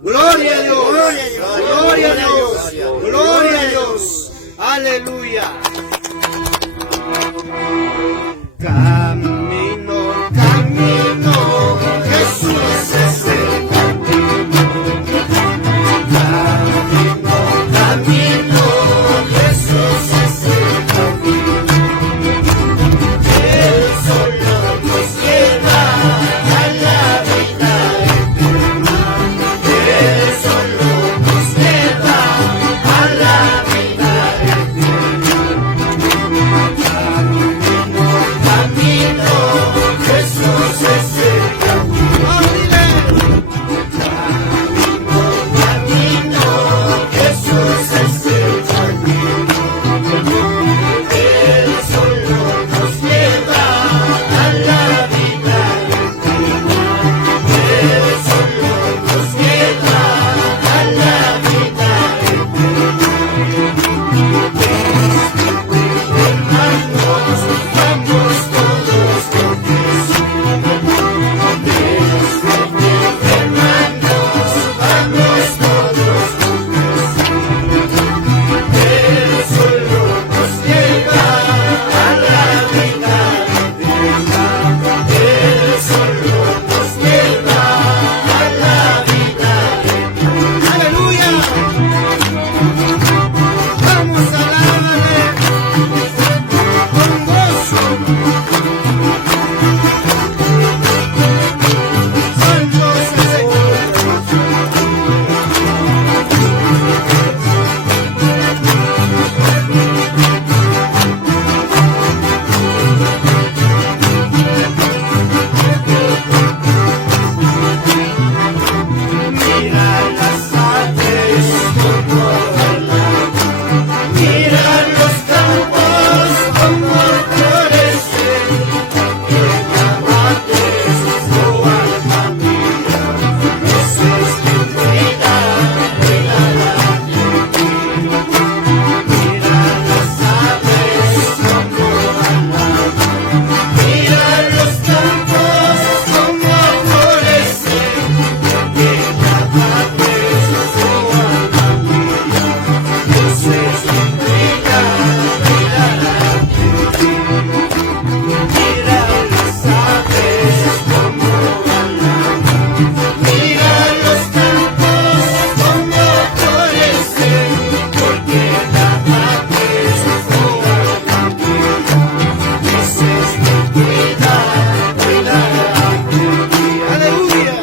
Gloria a Dios. Gloria a Dios. Gloria a Dios. Aleluya. Camino, camino, Jesús es el camino. Camino, camino, Jesús es el camino. Él solo nos lleva a la vida eterna. Él solo nos lleva a la vida eterna. Camino, Jesús es el camino. Camino, Jesús es el camino. Él solo nos lleva a la vida eterna. Él solo nos lleva a la vida eterna. Hermanos, vamos todos con Jesús. Hermanos, vamos todos con Jesús. Él solo nos lleva a la vida eterna. Él solo nos lleva a la vida eterna. ¡Aleluya! Vamos a alabarle con gozo. Santo es el Señor. Mira las aves como vuelan. Mira los campos como florecen. Ella bate su alma mía. Esa es mi vida, regala de ti. Mira las aves como vuelan. Mira los campos como florecen. Ella bate su alma mía. Esa es mi vida, regala de ti. Mira las aves como vuelan. Mira los campos como florecen. Porque la bate su alma mía. Esa es mi vida, regala de ti. Aleluya.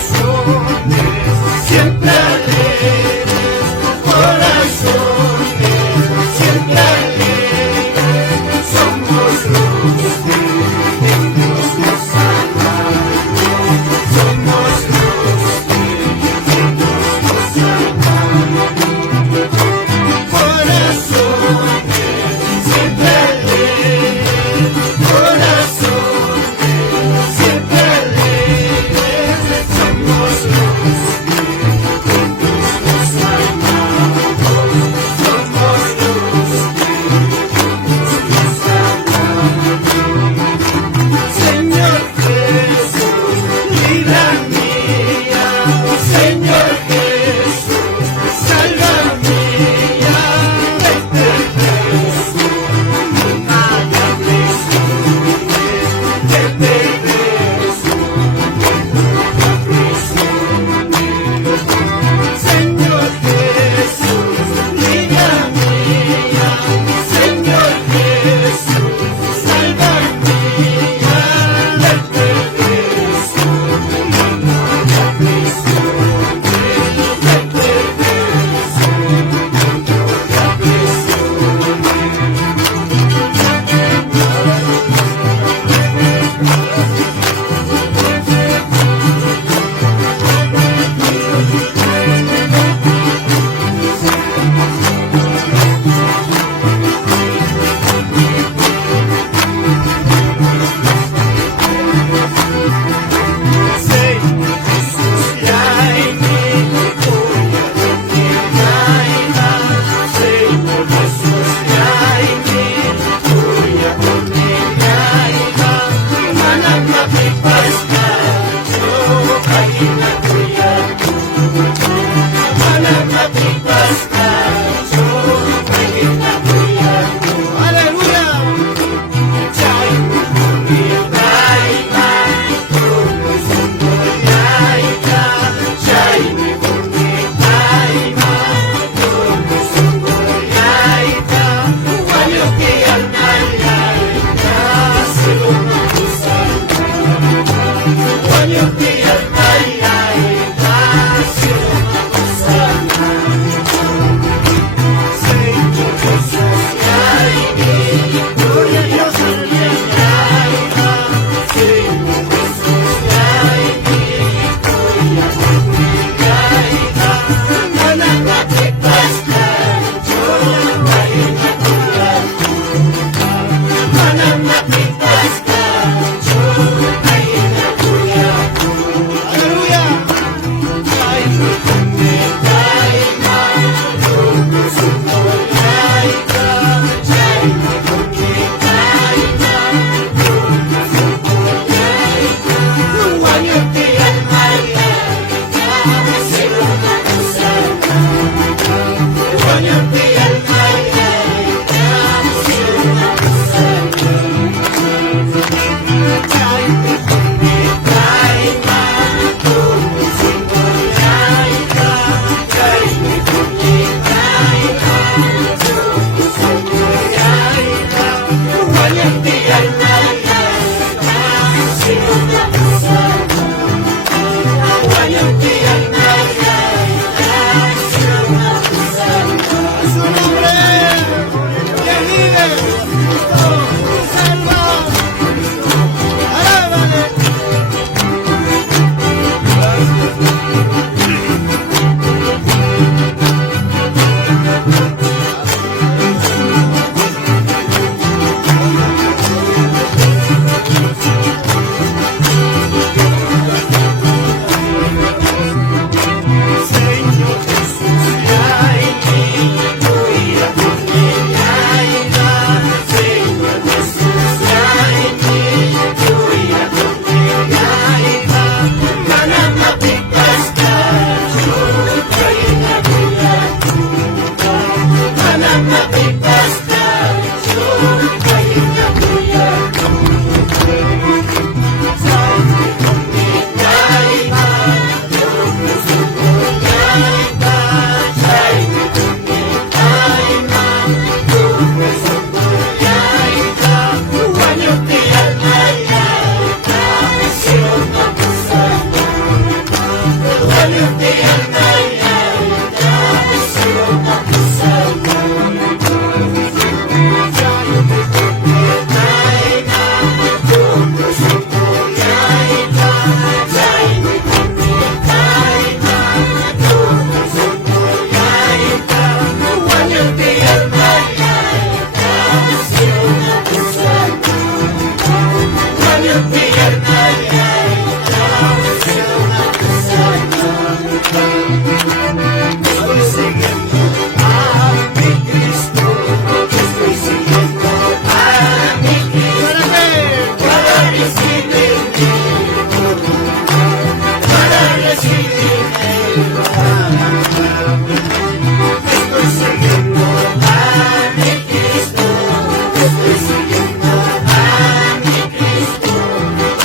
Corazones siempre alegres, corazones siempre alegres, somos los que en Dios nos amamos, somos los que en Dios nos amamos. Corazones siempre alegres, corazones siempre alegres, somos los que en Dios nos amamos, somos los que en Dios nos amamos. Señor Jesús, libra mía, Señor Jesús, salva mía, del perverso, nada prisione, del perverso, nada prisione. Señor Jesús, libra mía, Señor Jesús, salva mía, del perverso, nada prisione, del perverso, nada prisione.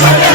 Para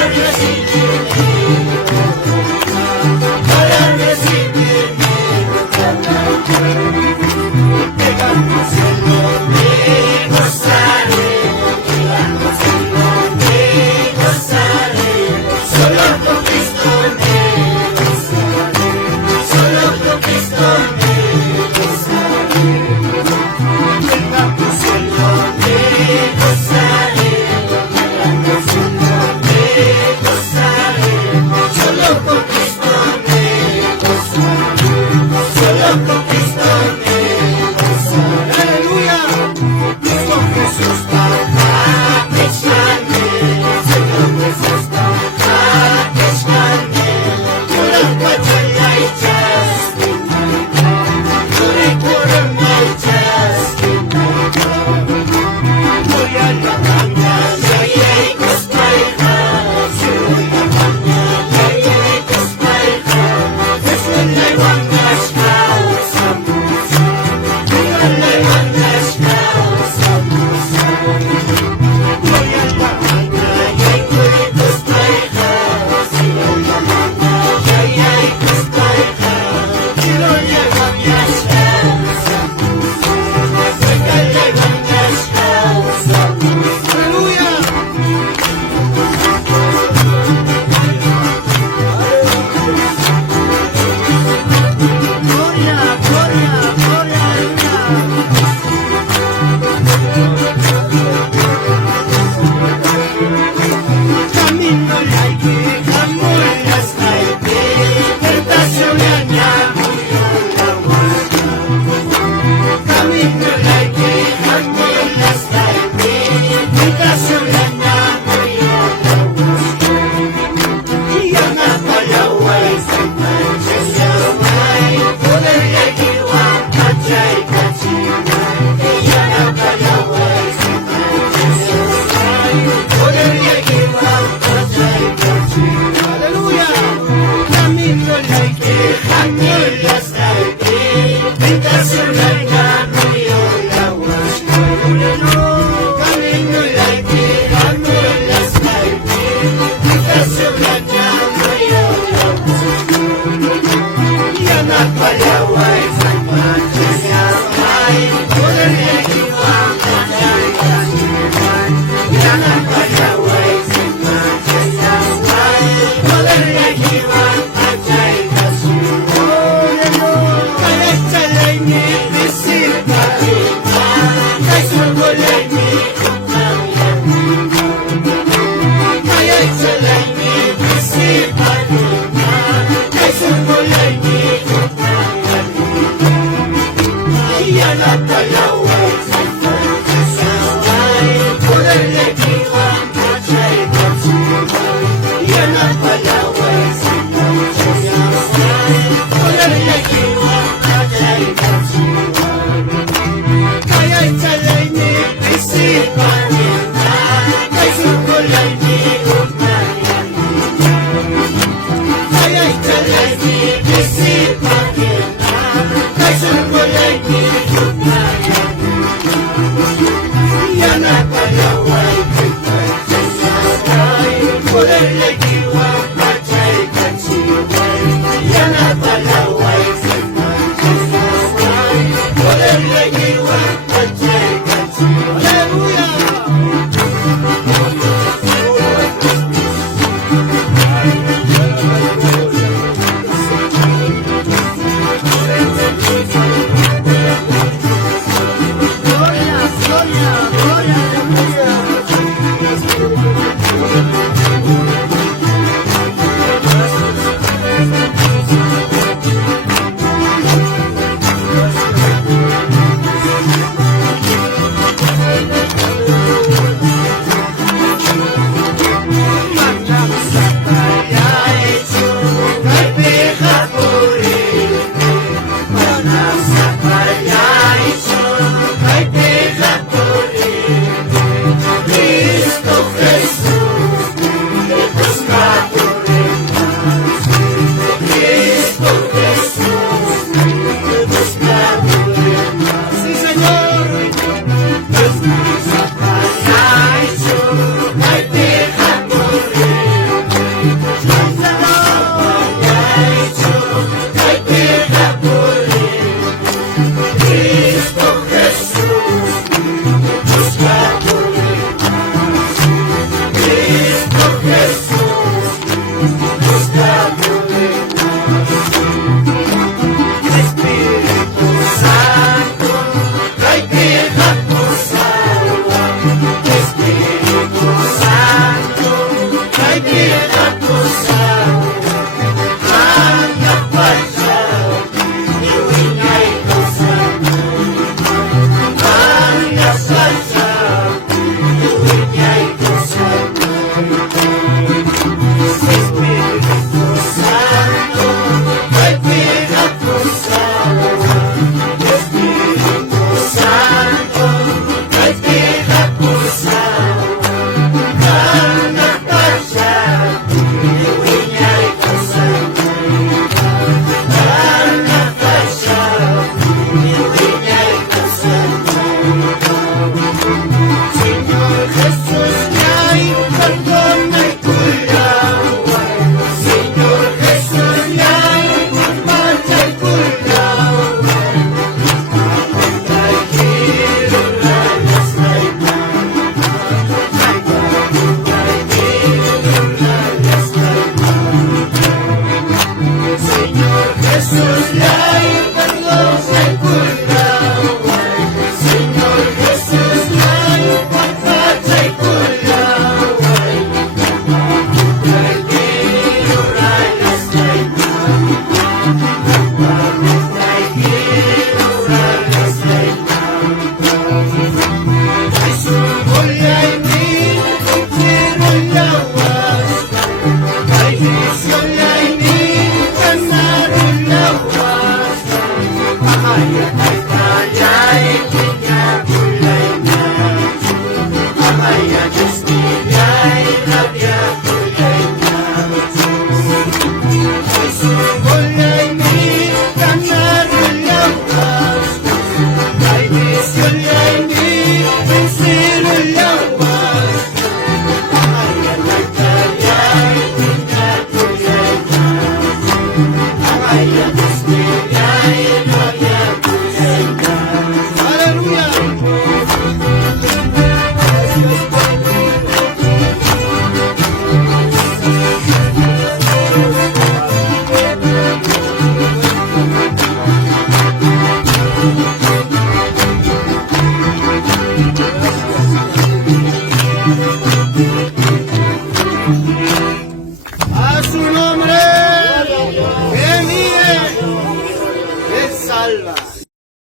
A su nombre.